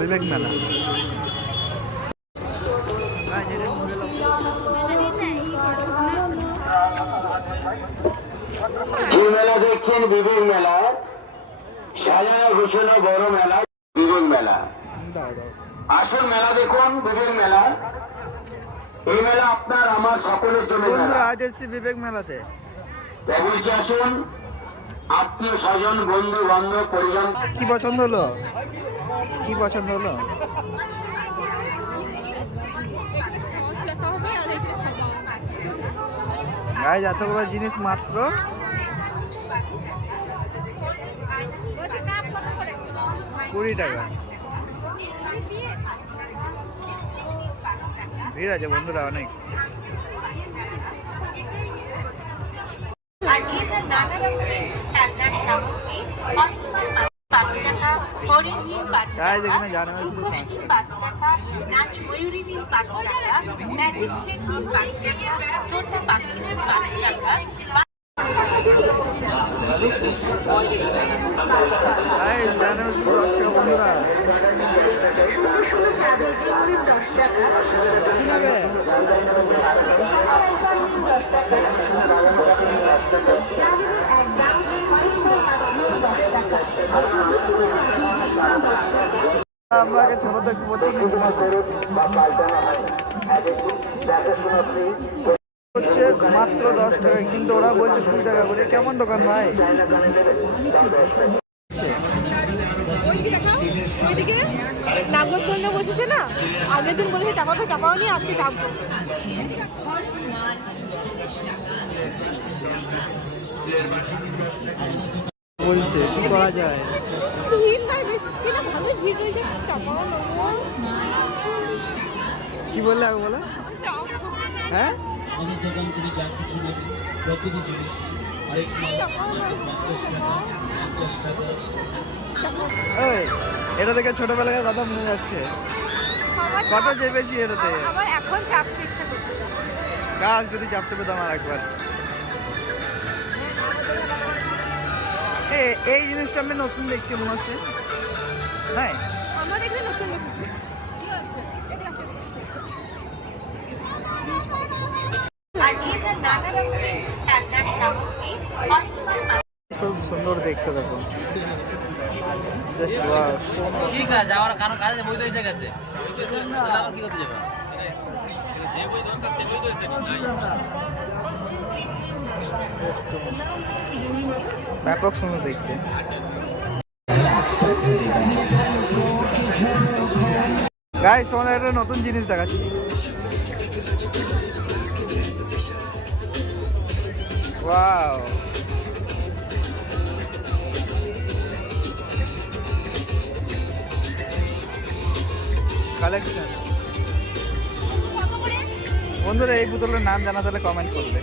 বিবেক মেলা। যে মেলা দেখছেন বিবেক মেলা। সাজানো ঘোষণা বড় মেলা বিবেক মেলা। আসুন মেলা দেখুন বিবেক মেলা। এই মেলা আপনার আমার সকলের জন্য বন্ধুরা আজ এসেছি বিবেক মেলাতে। অবশ্যই আসুন। আত্মীয় স্বজন, বন্ধু বান্ধব, পরিজন। কি পছন্দ হলো? কি পছন্দ হলো? গাইজ এতগুলো জিনিস মাত্র। কুড়ি টাকা। ভিড় আছে বন্ধুরা অনেক। আর এটা নানা রকমের খেলনার সামগ্রী পাঁচ টাকা হরিণ নীল পাঁচ টাকা এখানে জানা পাঁচ নীল টাকা নাচ ময়ূরী নীল পাঁচ টাকা ম্যাজিক সেট নীল পাঁচ টাকা তোতা পাখি নীল পাঁচ টাকা গাইজ দশ টাকা। আমরা ছোট পারছি হচ্ছে মাত্র দশ টাকা কিন্তু ওরা বলছে কুড়ি টাকা করে কেমন দোকান ভাই আগের দিন বলেছে চাপাবে চাপাও নি, আজকে চাপবো। বলছে কি করা যায়? নেব কি বললে আগে বলো? হ্যাঁ? আমাদের দোকান থেকে যা কিছু নেবেন প্রতিটি জিনিস। আরেক পঞ্চাশ টাকা পঞ্চাশ টাকা। ওই এটা দেখে ছোটবেলায় কথা মনে যাচ্ছে। কত চাপ- চেপেছি এটাতে। আমার এখন চাপতে ইচ্ছা করছে। গাছ যদি চাপতে পেতাম আর একবার। এই জিনিসটা আমি নতুন দেখছি মনে হচ্ছে। নাই আমার এখানে নতুন বসেছে খুব সুন্দর দেখতে দেখো ঠিক আছে যাওয়ার কারণ কাজে বই তো এসে গেছে। কি করতে যাবে? যে বই দরকার সে বই তো এসে গেছে। ব্যাপক সুন্দর দেখতে। গাইস তোমাদের একটা নতুন জিনিস দেখাচ্ছি। ওয়াও কালেকশন বন্ধুরা, এই পুতুলের নাম জানা তাহলে কমেন্ট করবে।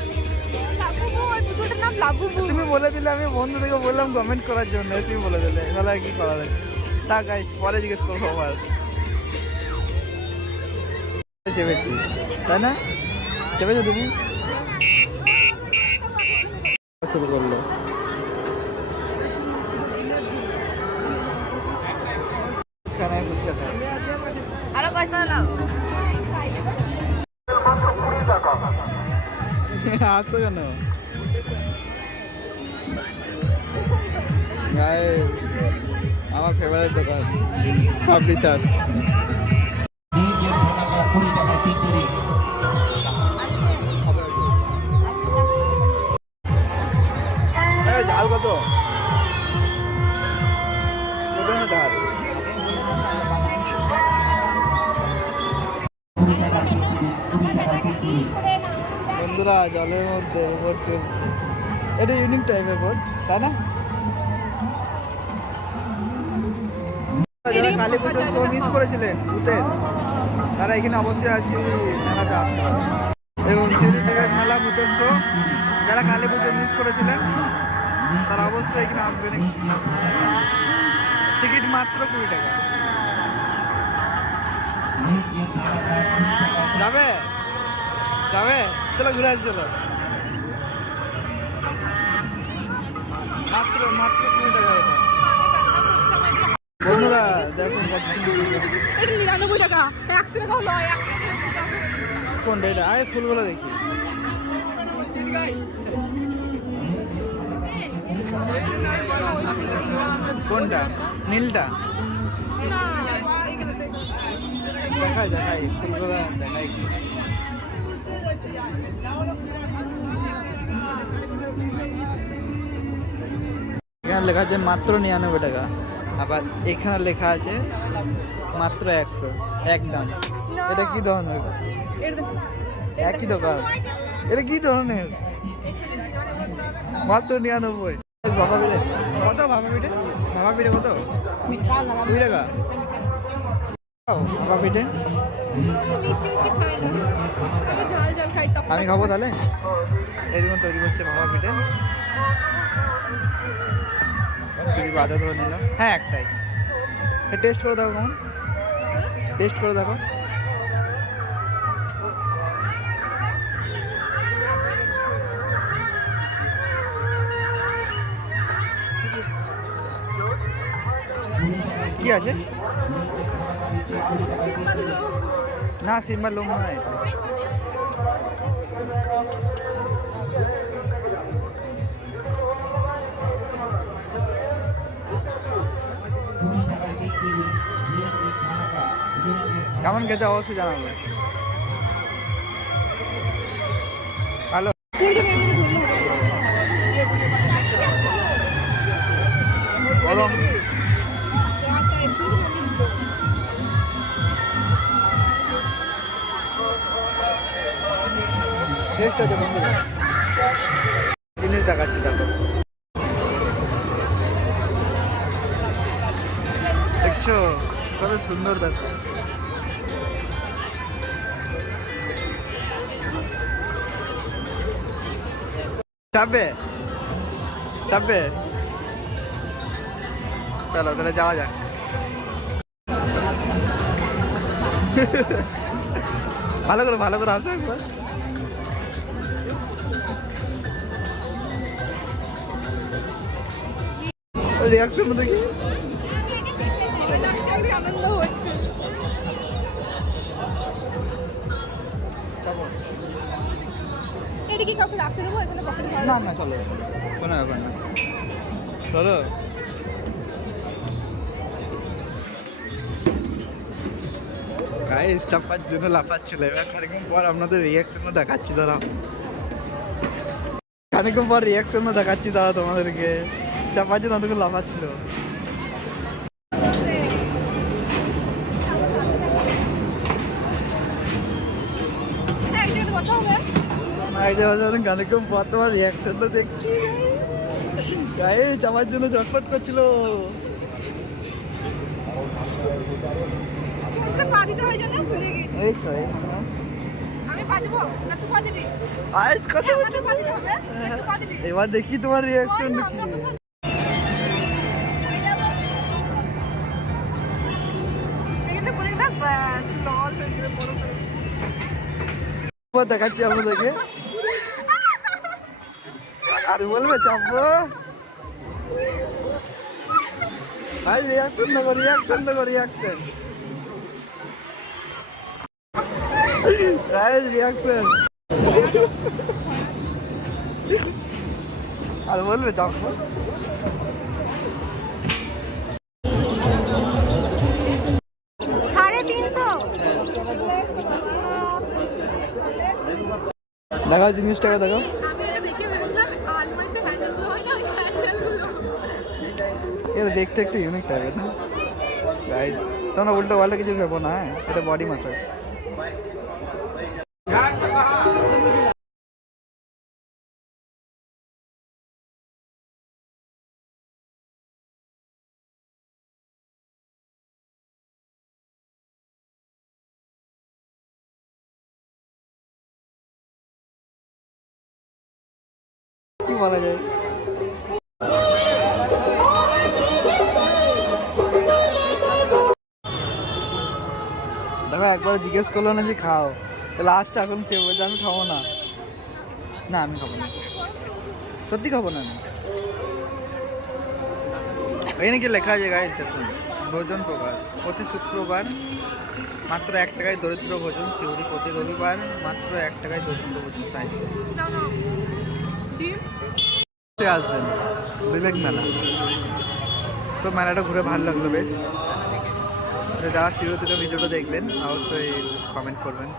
পুতুলটার নাম লাবুবু। তুমি বলে দিলে আমি বন্ধু থেকে বললাম কমেন্ট করার জন্য। তুমি বলে দিলে। তাহলে কি করা যায়? তা গাইস পরে জিজ্ঞেস করব আবার। চেপেছি। তাই না? চেপেছো তুমি? শুরু করল। আরও পয়সা নাও আসতো কেন? আমার ফেভারিট দোকান পাপড়ি চাট। ঝাল কত? কত বন্ধুরা জলের মধ্যে বোট চলছে। এটা ইউনিক টাইপের বোট তাই না? যারা কালী পুজোর শো মিস করেছিলেন ভূতের তারা এখানে অবশ্যই আসছে মেলাতে আসতে পারে এবং বিবেক মেলা ভূতের শো যারা কালী পুজো মিস করেছিলেন তারা অবশ্যই এখানে আসবেন টিকিট মাত্র কুড়ি টাকা। যাবে? যাবে চলো ঘুরে আসি চলো। মাত্র মাত্র কুড়ি টাকা এটা। বন্ধুরা দেখো কত সুন্দর। নিরানব্বই টাকা একশো কোনটা এটা? আয় ফুলগুলো দেখি। কোনটা? নীলটা? দেখাই দেখাই ফুলগুলো দেখাই। এখানে লেখা আছে মাত্র নিরানব্বই টাকা। আবার এখানে লেখা আছে মাত্র একশো। একদম। এটা কি ধরনের। একই দোকান। এটা কি ধরনের? মাত্র নিরানব্বই। বাবা পিঠে কত বাবা পিঠে বাবা পিঠে কত? কুড়ি টাকা। বাবা পিঠে আমি খাব তাহলে? এই দেখুন তৈরি করছে বাবা পিঠে। চুরি বাধা ধরে নিল হ্যাঁ একটাই। টেস্ট করে দেখো কেমন? টেস্ট করে দেখো। কি আছে? না সিম্বার লোম নয় কেমন খেতে অবশ্যই জানাবে টেস্ট আছে, বন্ধুরা। জিনিস দেখাচ্ছি, দেখো। দেখছ? কত সুন্দর দেখো। চাপবে? চাপবে? চলো, তাহলে যাওয়া যাক। ভালো করে ভালো করে আসো একবার। রিয়াকশন দেখি আনন্দ হচ্ছে কোনো ব্যাপার না। চলো। জন্য এবার পর আপনাদের দেখাচ্ছি খানিকক্ষণ পর দেখাচ্ছি দাঁড়া তোমাদেরকে। চাপার জন্য অতক্ষণ লাফাচ্ছিল পর তোমার রিয়াকশনটা দেখছি গায়ে চাপার জন্য চটপট করছিল। এই তো এই আজ দিবি এবার দেখি তোমার রিয়াকশন এবার দেখাচ্ছি আপনাদেরকে আর বলবে চাপবো ভাই রিয়াকশন দেখো রিয়াকশন দেখো রিয়াকশন গাইস রিয়াকশন আর বলবে চাপবো দেখো জিনিসটাকে দেখো এটা দেখতে একটু ইউনিক টাইপের না? গাইজ তোমরা উল্টো পাল্টা কিছু ভেবো না হ্যাঁ? এটা বডি মাসাজ বলা যায়। একবার জিজ্ঞেস করল না যে খাও। লাস্ট এখন খেয়ে বলছে, আমি খাব না। না, আমি খাব না। সত্যি খাব না আমি এখানে কি লেখা আছে গাইস এখন ভোজন প্রকাশ প্রতি শুক্রবার মাত্র এক টাকায় দরিদ্র ভোজন শিউরি প্রতি রবিবার মাত্র এক টাকায় দরিদ্র ভোজন সাইড আসবেন। বিবেক মেলা। তো মেলাটা ঘুরে ভালো লাগল বেশ। যারা শিরো থেকে ভিডিওটা দেখবেন, অবশ্যই কমেন্ট করবেন।